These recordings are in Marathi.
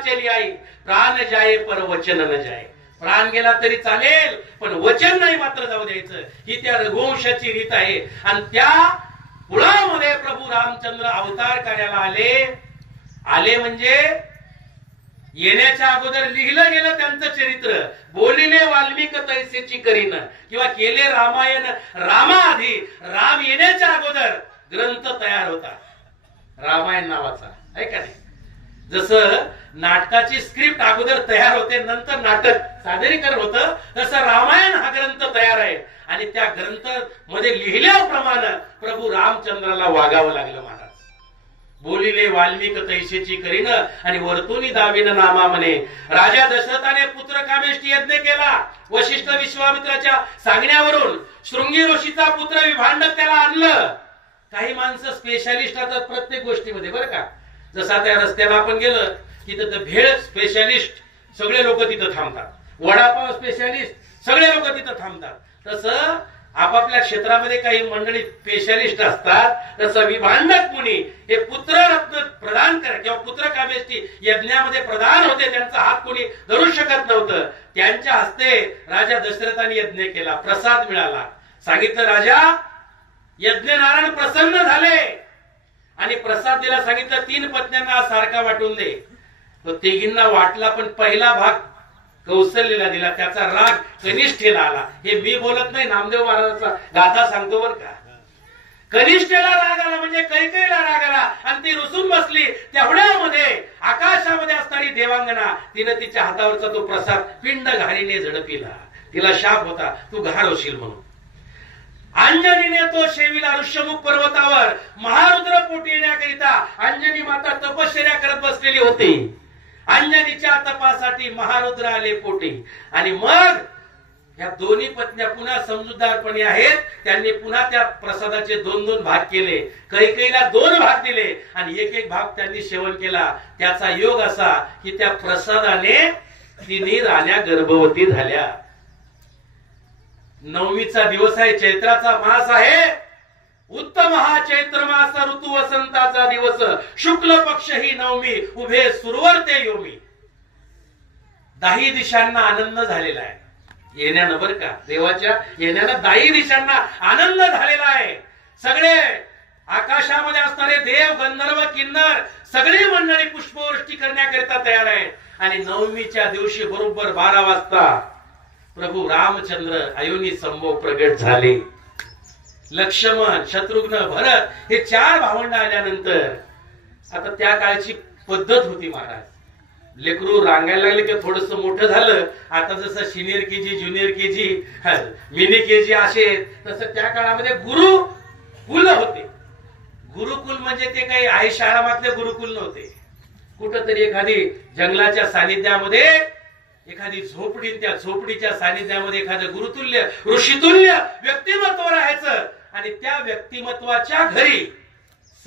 चली आई, प्राण जाये पर वचन न जाये. प्राण गेला तरी चालेल पण वचन नाही मात्र जाऊ द्यायचं. ही त्या रघुवंशाची रीत आहे. आणि त्या कुळामध्ये प्रभू रामचंद्र अवतार करायला आले म्हणजे येण्याच्या अगोदर लिहिलं गेलं त्यांचं चरित्र. बोलिले वाल्मिक तैसेची करीन, किंवा केले रामायण रामाआधी. राम येण्याच्या अगोदर ग्रंथ तयार होता रामायण नावाचा, आहे का नाही? जसं नाटकाची स्क्रिप्ट अगोदर तयार होते, नंतर नाटक सादरीकरण होतं, तसं रामायण हा ग्रंथ तयार आहे. आणि त्या ग्रंथ मध्ये लिहिल्याप्रमाणे प्रभू रामचंद्राला वागावं लागलं महाराज. बोलिले वाल्मिक तैसेची करीन आणि वर्तुनी दाविन नामा म्हणे. राजा दशरथाने पुत्र कामेष्टी यज्ञ केला. वशिष्ठ विश्वामित्राच्या सांगण्यावरून शृंगी ऋषीचा पुत्र विभांडक त्याला आणलं. काही माणसं स्पेशालिस्ट असतात प्रत्येक गोष्टीमध्ये, बरं का. जसं आता रस्त्याला आपण गेलं तिथं तर भेळ स्पेशालिस्ट सगळे लोक तिथं थांबतात, वडापाव स्पेशालिस्ट सगळे लोक तिथं थांबतात. तसं आपापल्या क्षेत्रामध्ये काही मंडळी स्पेशालिस्ट असतात. तसं विभांडक मुनी हे पुत्ररत्न प्रदान करा किंवा पुत्र कामेष्टी यज्ञामध्ये प्रधान होते. त्यांचा हात कोणी धरू शकत नव्हतं. त्यांच्या हस्ते राजा दशरथाने यज्ञ केला, प्रसाद मिळाला. सांगितलं राजा यज्ञ नारायण प्रसन्न झाले आणि प्रसाद दिला. सांगितलं 3 पत्न्यांना सारखा वाटून दे. तो तिघींना वाटला पण पहिला भाग कौशल्यला दिला. त्याचा राग कनिष्ठेला आला. हे मी बोलत नाही, नामदेव महाराजांचा गाथा सांगतो बर का. कनिष्ठेला राग आला म्हणजे कैकेयीला राग आला आणि ती रुसून बसली. तेवढ्यामध्ये आकाशामध्ये असणारी देवांगना तिने तिच्या हातावरचा तो प्रसाद पिंड घारीने झडपिला. तिला शाप होता, तू घार होशील म्हणून. अंजनीने तो शेविला ऋष्यमुख पर्वतावर महारुद्र पोटी येण्याकरिता अंजनी माता तपश्चर्या करत बसलेली होती. अंजनीच्या तपासाठी महारुद्र आले पोटी. आणि मग या दोन्ही पत्न्या पुन्हा समजूतदारपणे आहेत. त्यांनी पुन्हा त्या प्रसादाचे 2-2 भाग केले. कैकेयीला 2 भाग दिले आणि 1-1 भाग त्यांनी सेवन केला. त्याचा योग असा की त्या प्रसादाने तिन्ही राण्या गर्भवती झाल्या. 9वीचा दिवस आहे, चैत्राचा मास आहे. उत्तम हा चैत्र मास ऋतू वसंताचा दिवस. शुक्ल पक्ष ही 9वी उभे सुरवरते योमी. 10 दिशांना आनंद झालेला आहे येण्यानं, बर का. देवाच्या येण्यानं 10 दिशांना आनंद झालेला आहे. सगळे आकाशामध्ये असणारे देव गंधर्व किन्नर सगळी मंडळी पुष्पवृष्टी करण्याकरिता तयार आहे. आणि 9वीच्या दिवशी बरोबर 12 वाजता प्रभू रामचंद्र अयोनी संभव प्रगट झाले. लक्ष्मण शत्रुघ्न भरत हे 4 भावंड आल्यानंतर आता त्या काळची पद्धत होती महाराज. लेकरू रांगायला लागले की थोडस मोठं झालं. आता जसं senior KG junior KG mini KG असे, तसं त्या काळामध्ये गुरुकुल होते. गुरुकुल म्हणजे ते काही आई शाळामधले गुरुकुल नव्हते. कुठंतरी एखादी जंगलाच्या सानिध्यामध्ये एखादी झोपडी, त्या झोपडीच्या सानिध्यामध्ये एखादं गुरुतुल्य ऋषितुल्य व्यक्तिमत्व राहायचं. आणि त्या व्यक्तिमत्वाच्या घरी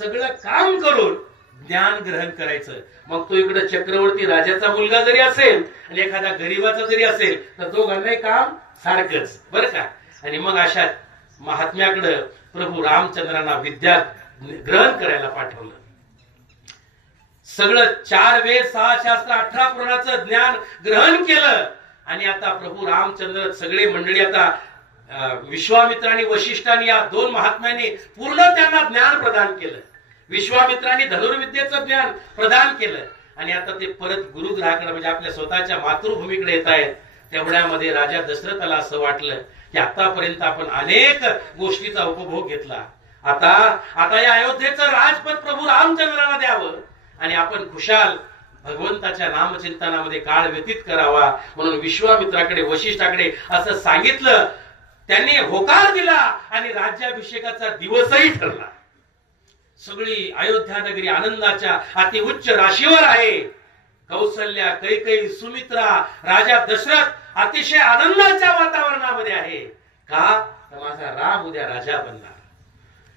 सगळं काम करून ज्ञान ग्रहण करायचं. मग तो इकडे चक्रवर्ती राजाचा मुलगा जरी असेल आणि एखादा गरीबाचा जरी असेल तर दोघांनाही काम सारखंच, बरं का. आणि मग अशा महात्म्याकडे प्रभू रामचंद्रांना विद्या ग्रहण करायला पाठवलं. सगळं 4 वेद 6 शास्त्र 18 पुराणाचं ज्ञान ग्रहण केलं. आणि आता प्रभू रामचंद्र सगळे मंडळी आता विश्वामित्रांनी वशिष्ठांनी या 2 महात्म्यांनी पूर्ण त्यांना ज्ञान प्रदान केलं. विश्वामित्रांनी धनुर्विद्येचं ज्ञान प्रदान केलं. आणि आता ते परत गुरुग्रहाकडे म्हणजे आपल्या स्वतःच्या मातृभूमीकडे येत आहेत. तेवढ्यामध्ये राजा दशरथाला असं वाटलं की आतापर्यंत आपण अनेक गोष्टीचा उपभोग घेतला. आता या अयोध्येचं राजपद प्रभू रामचंद्राला द्यावं आणि आपण खुशाल भगवंताच्या नामचिंतनामध्ये काळ व्यतीत करावा. म्हणून विश्वामित्राकडे वशिष्ठाकडे असं सांगितलं. त्यांनी होकार दिला आणि राज्याभिषेकाचा दिवसही ठरला. सगळी अयोध्या नगरी आनंदाच्या अतिउच्च राशीवर आहे. कौसल्या कैकेयी सुमित्रा राजा दशरथ अतिशय आनंदाच्या वातावरणामध्ये आहे. का तर माझा राम उद्या राजा बनणार.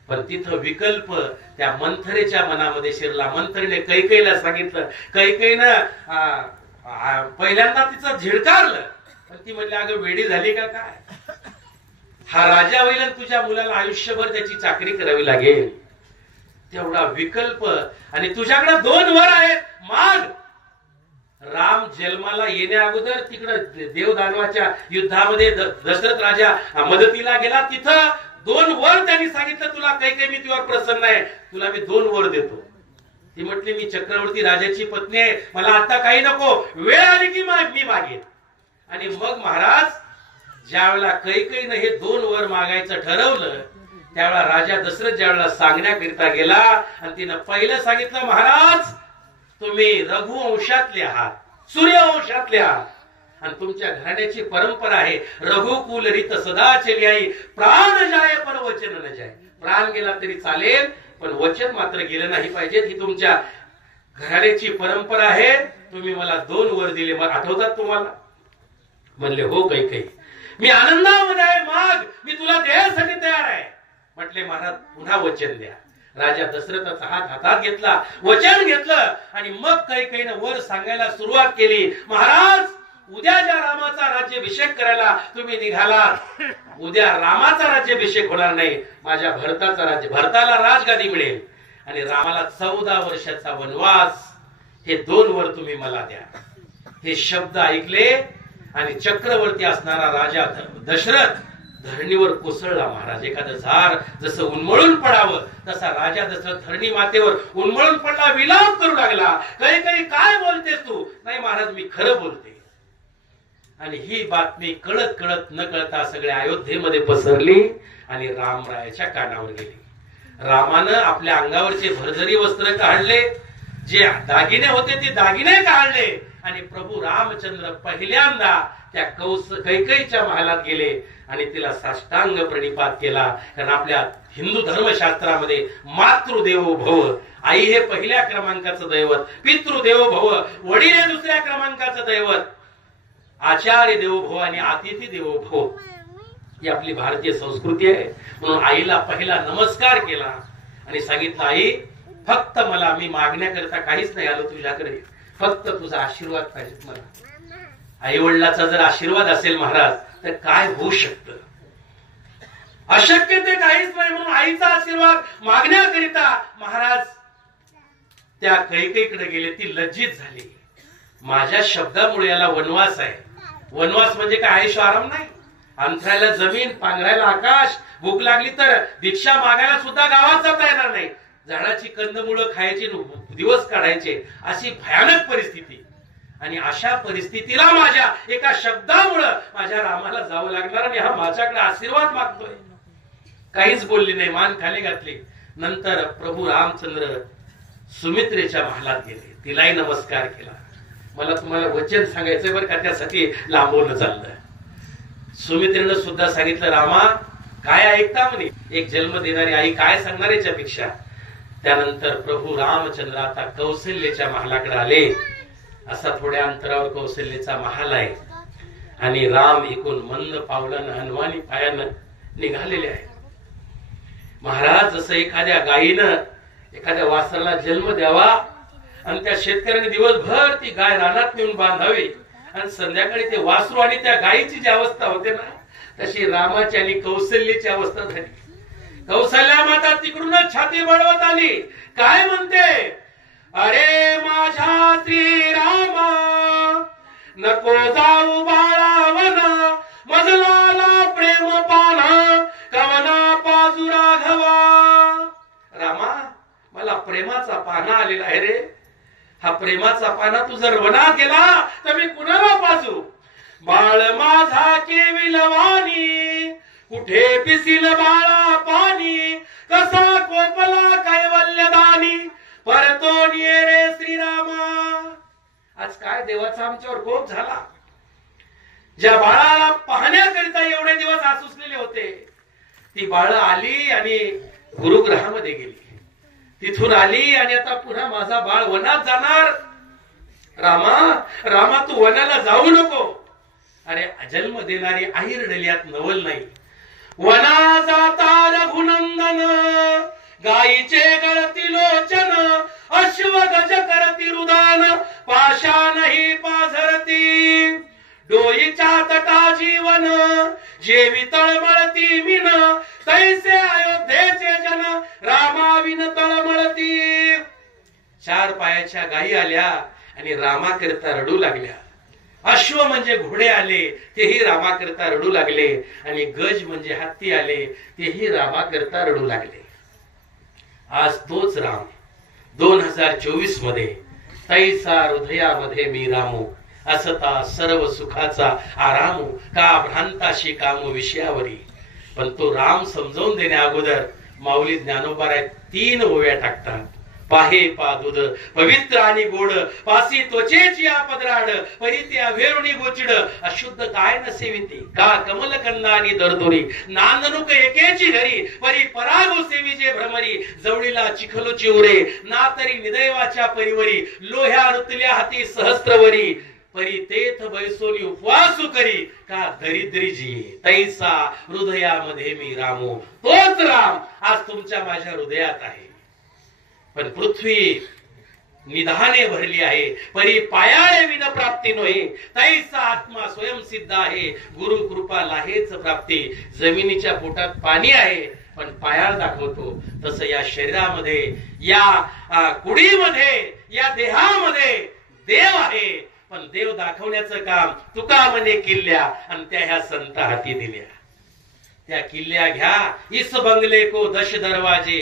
पण तिथं विकल्प त्या मंथरेच्या मनामध्ये शिरला. मंथरेने कैकेयीला सांगितलं. कैकेयीनं पहिल्यांदा तिचं झिडकारलं पण ती म्हणली अगं वेडी झाली का काय. हा राजा होईल आणि तुझ्या मुलाला आयुष्यभर त्याची चाकरी करावी लागेल. तेवढा विकल्प आणि तुझ्याकडे 2 वर आहेत माग. जन्माला येण्या अगोदर तिकडं देवदानवाच्या युद्धामध्ये दशरथ राजा मदतीला गेला. तिथं 2 वर त्यांनी सांगितलं, तुला काही मी तुझ्यावर प्रसन्न आहे, तुला मी 2 वर देतो. ती म्हटली, मी चक्रवर्ती राजाची पत्नी आहे, मला आता काही नको, वेळ आली की मी मागेन. आणि मग महाराज ज्यावेळेला कैकेयीनं हे 2 वर मागायचं ठरवलं, त्यावेळेला राजा दशरथ ज्यावेळेला सांगण्याकरिता गेला आणि तिनं पहिलं सांगितलं, महाराज तुम्ही रघुवंशातले आहात, सूर्यवंशातले आहात, आणि तुमच्या घराण्याची परंपरा आहे, रघुकुल रीत सदा चली आई, प्राण जाय पर वचन न जाय. प्राण गेला तरी चालेल, पण वचन मात्र गेलं नाही पाहिजे. ही तुमच्या घराण्याची परंपरा आहे. तुम्ही मला 2 वर दिले, मग आठवतात तुम्हाला? म्हणले, हो कैकेयी, मी आनंदामध्ये आहे, माग, मी तुला द्यायसाठी तयार आहे. म्हटले, महाराज पुन्हा वचन द्या. राजा दशरथाचा हात हातात घेतला, वचन घेतलं, आणि मग कैकेयीनं वर सांगायला सुरुवात केली. महाराज, उद्या ज्या रामाचा राज्याभिषेक करायला तुम्ही निघालात, उद्या रामाचा राज्याभिषेक होणार नाही, माझ्या भरताचा भरताला राजगादी मिळेल, आणि रामाला 14 वर्षाचा वनवास, हे 2 वर तुम्ही मला द्या. हे शब्द ऐकले आणि चक्रवर्ती असणारा राजा दशरथ धरणीवर कोसळला. महाराज, एखादं झाड जसं उन्मळून पडावं तसा राजा दशरथ धरणी मातेवर उन्मळून पडला, विलाप करू लागला. कैकेयी, काय बोलतेस तू? नाही महाराज, मी खरं बोलते. आणि ही बातमी कळत कळत न कळता सगळ्या अयोध्येमध्ये पसरली आणि रामरायाच्या कानावर गेली. रामानं आपल्या अंगावरचे भरजरी वस्त्र काढले, जे दागिने होते ते दागिने काढले, आणि प्रभू रामचंद्र पहिल्यांदा त्या कैकेयीच्या महालात गेले आणि तिला साष्टांग प्रणिपात केला. कारण आपल्या हिंदू धर्मशास्त्रामध्ये मातृदेवो भव, आई हे पहिल्या क्रमांकाचं दैवत, पितृदेवो भव, वडील हे दुसऱ्या क्रमांकाचं दैवत, आचार्य देवो भव आणि अतिथी देवो भव, ही आपली भारतीय संस्कृती आहे. म्हणून आईला पहिला नमस्कार केला आणि सांगितलं, आई, फक्त मला, मी मागण्याकरता काहीच नाही आलो तुझ्याकडे, फक्त तुझा आशीर्वाद पाहिजे मला. आई वडिलाचा जर आशीर्वाद असेल महाराज, तर काय होऊ शकतं? अशक्य ते काहीच नाही. म्हणून आईचा आशीर्वाद मागण्याकरिता महाराज त्या कैकेयीकडे गेले. ती लज्जित झाली, माझ्या शब्दामुळे याला वनवास आहे. वनवास म्हणजे काय? आयुष्य आराम नाही, अंथरायला जमीन, पांघरायला आकाश, भूक लागली तर भिक्षा मागायला सुद्धा गावात जाता येणार नाही, झाडाची कंदमुळं खायची, दिवस काढायचे, अशी भयानक परिस्थिती. आणि अशा परिस्थितीला माझ्या एका शब्दामुळं माझ्या रामाला जावं लागणार, आणि हा माझ्याकडे आशीर्वाद मागतोय. काहीच बोलली नाही, मान खाली घातली. नंतर प्रभू रामचंद्र सुमित्रेच्या महालात गेले, तिलाही नमस्कार केला. मला तुम्हाला वचन सांगायचंय बरं का, त्यासाठी लांबवलं चाललंय. सुमित्रेनं सुद्धा सांगितलं, रामा काय ऐकता म्हणे, एक जन्म देणारी आई काय सांगणार याच्यापेक्षा. त्यानंतर प्रभू रामचंद्र आता कौशल्याच्या महालाकडे आले. असा थोड्या अंतरावर कौशल्याचा महाल आहे, आणि राम एकूण मंद पावलानं, हनुमानी पायानं निघालेले आहे. महाराज, जसं एखाद्या गायीनं एखाद्या वासराला जन्म द्यावा आणि त्या शेतकऱ्याने दिवसभर ती गाय रानात नेऊन बांधावी, आणि संध्याकाळी ते वासरू आणि त्या गायीची जी अवस्था होते ना, तशी रामाची आणि कौशल्याची अवस्था झाली. कौशल्या माता तिकडूनच छाती बळवत आली, काय म्हणते, अरे माझ्या श्रीरामा, नको जाऊ बाळावन, मजलाला प्रेम पाना, कवना पाजू राघवा. रामा, मला प्रेमाचा पाना आलेला आहे रे. हा प्रेमाचा पाना तू जर वनात गेला तर मी कुणाला पाजू. बाळ माझा केविलवाणी, कुठे पिसील बाळा पाणी, कसा कोपला कैवल्यदानी, परतोन ये रे श्रीरामा. आज काय देवाचा आमच्यावर कोप झाला. ज्या बाळाला पाहण्याकरिता एवढे दिवस आसुसलेले होते, ती बाळ आली आणि गुरुग्रहामध्ये गेली, तिथून आली आणि आता पुन्हा माझा बाळ वनात जाणार. रामा, रामा, तू वनाला जाऊ नको. अरे, जन्म देणारी आई रडल्यात नवल नाही. वना जाता रघुनंदन, गायीचे गळती लोचन, अश्व गज करती रुदान, पाशानही पाझरती, डोईच्या तटा जीवन, जेवी तळमळती मिन, तैसे अयोध्येचे जन, रामाविन तळमळती. 4 पायाच्या गायी आल्या आणि रामाकरिता रडू लागल्या. अश्व म्हणजे घोडे आले, तेही रामाकरता रडू लागले. आणि गज म्हणजे हत्ती आले, तेही रामाकरता रडू लागले. आज तोच राम 2024 मध्ये तैसा हृदयामध्ये मी रामू, असता सर्व सुखाचा आरामू, का भ्रांताशी कामू विषयावरी. पण तो राम समजावून देण्या अगोदर माऊली ज्ञानोबाराय 3 ओव्या टाकतात. पाहे पादुद पवित्र आणि गोड, पासी त्वचेची पदराड, परी ते अभेरुणी गोचिड, अशुद्ध काय न सेविती, का कमल कंदानी दरदोरी, नांदनुक एकेची घरी, परी परागो सेवीचे भ्रमरी, जवळीला चिखलूची उरे, ना तरी निदैवाच्या परिवरी, लोह्या रुतल्या हाती सहस्त्रवरी, परी तेथ बैसोनी उपवासू करी, का दरिद्री जी तैसा हृदयामध्ये मी रामू. तोच राम आज तुमच्या माझ्या हृदयात आहे. पण पृथ्वी निधाने भरली आहे, परी पायाळे विन प्राप्ती नोहे, तैसा आत्मा स्वयंसिद्ध आहे, गुरु कृपा लाहेच प्राप्ती. जमिनीच्या पोटात पाणी आहे पण पायाळ दाखवतो, तसं या शरीरामध्ये, या कुडीमध्ये, या देहामध्ये देव आहे. पण देव दाखवण्याचं काम तुका म्हणे किल्ल्या, आणि त्या ह्या संत हाती दिल्या. त्या किल्ल्या घ्या, इस बंगले को 10 दरवाजे,